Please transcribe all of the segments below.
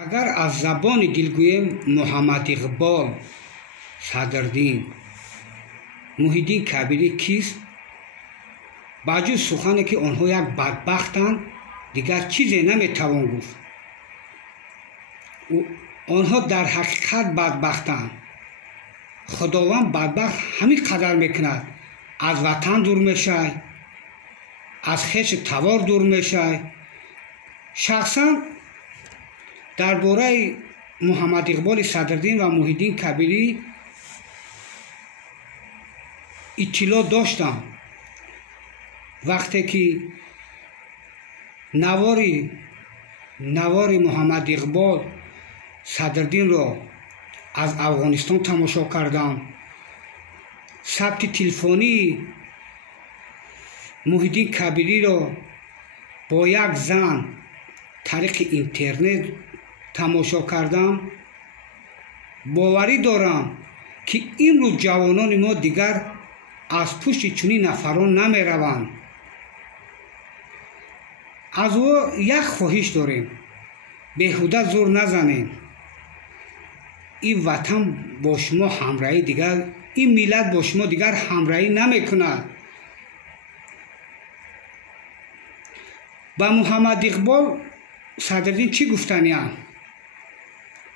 اگر از زبان دلگوی محمد اقبال، صدرالدین، محی‌الدین کبیری کیست؟ با جز سخنی که آنها یک بدبختند دیگر چیزی نمیتوان گفت. آنها در حقیقت بدبختند. خداوند بدبخت همین قدر میکند از وطن دور میشه، از خویش توار دور میشه. شخصا درباره محمد اقبال صدرالدین و محی‌الدین کبیری اطلاع داشتم. وقتی که نوار محمد اقبال صدرالدین را از افغانستان تماشا کردم، ثبت تلفنی محی‌الدین کبیری را با یک زن طریق اینترنت تماشا کردم، باوری دارم که امروز جوانان ما دیگر از پشت چنین نفران نمی روند. از او یک خواهش داریم، بیهوده زور نزنیم. این وطن با شما همراهی دیگر، این ملت با شما دیگر همراهی نمی کند. با محمد اقبال صدرالدین چی گفتنی هم؟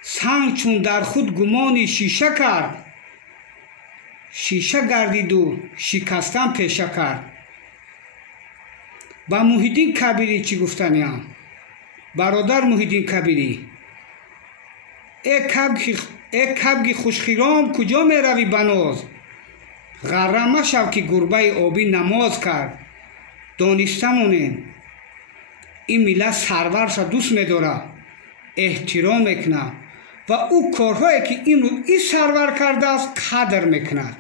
سنگ چون در خود گمان شیشه کرد، شیشه گردید و شکستن پیشه کرد. با محی‌الدین کبیری چی گفتنی هم؟ برادر محی‌الدین کبیری، ای کبک خوشخیرام کجا می روی بناز؟ غره مشو که گربه آبی نماز کرد. دانستمونین این ملت سرورش دوست می داره، احترام میکنه و او کارهایی که این سرور کرده است قدر میکند.